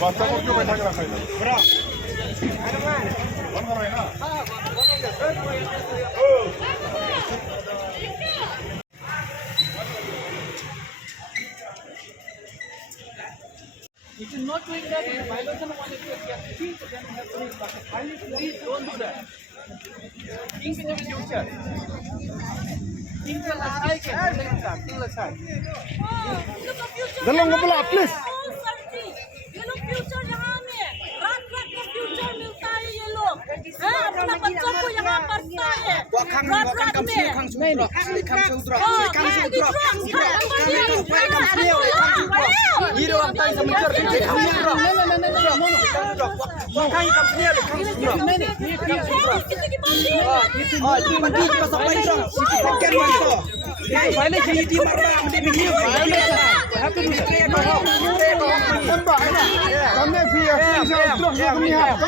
Basta mo kyo ba tagla kayo? Bra. Ano man? Ano rin na? If you're not doing that, if the violation of one activity, then you have to do that. Please don't do that. Think in the future. Think aside, think aside. Dalawang pala, please. ये लोग फ्यूचर यहाँ में रात रात का फ्यूचर मिलता है ये लोग अपना बच्चों को यहाँ पढ़ता है रात रात Kami via visa terus kami hap.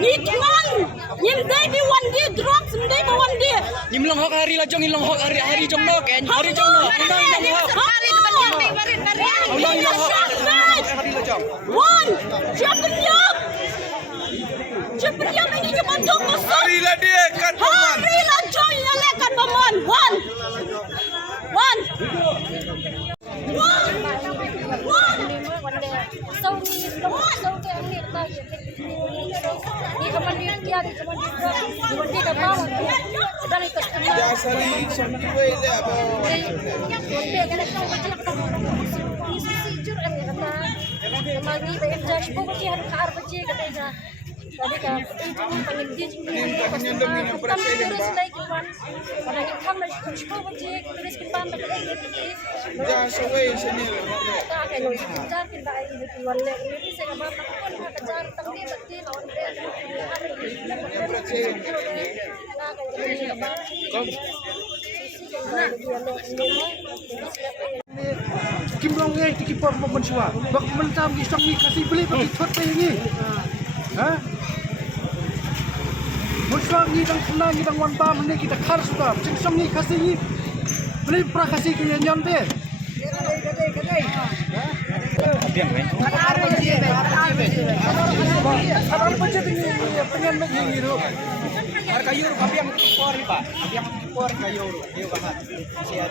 Ni Kim Long ngay thì Kim Phong mình xóa, bậc mình làm cái xong đi kasi beli bagi thốtไปอย่างนี้ฮะ Musang ni dang kena ni dang wan pam ni kita khar sudah. Cingsam ni kasih ni beli prakasi ke yang nyampe. Apa macam ni pengen macam ni tu. Harga euro kami yang impor ni Pak. Kami yang impor ke euro. Dia bahan. Sihat.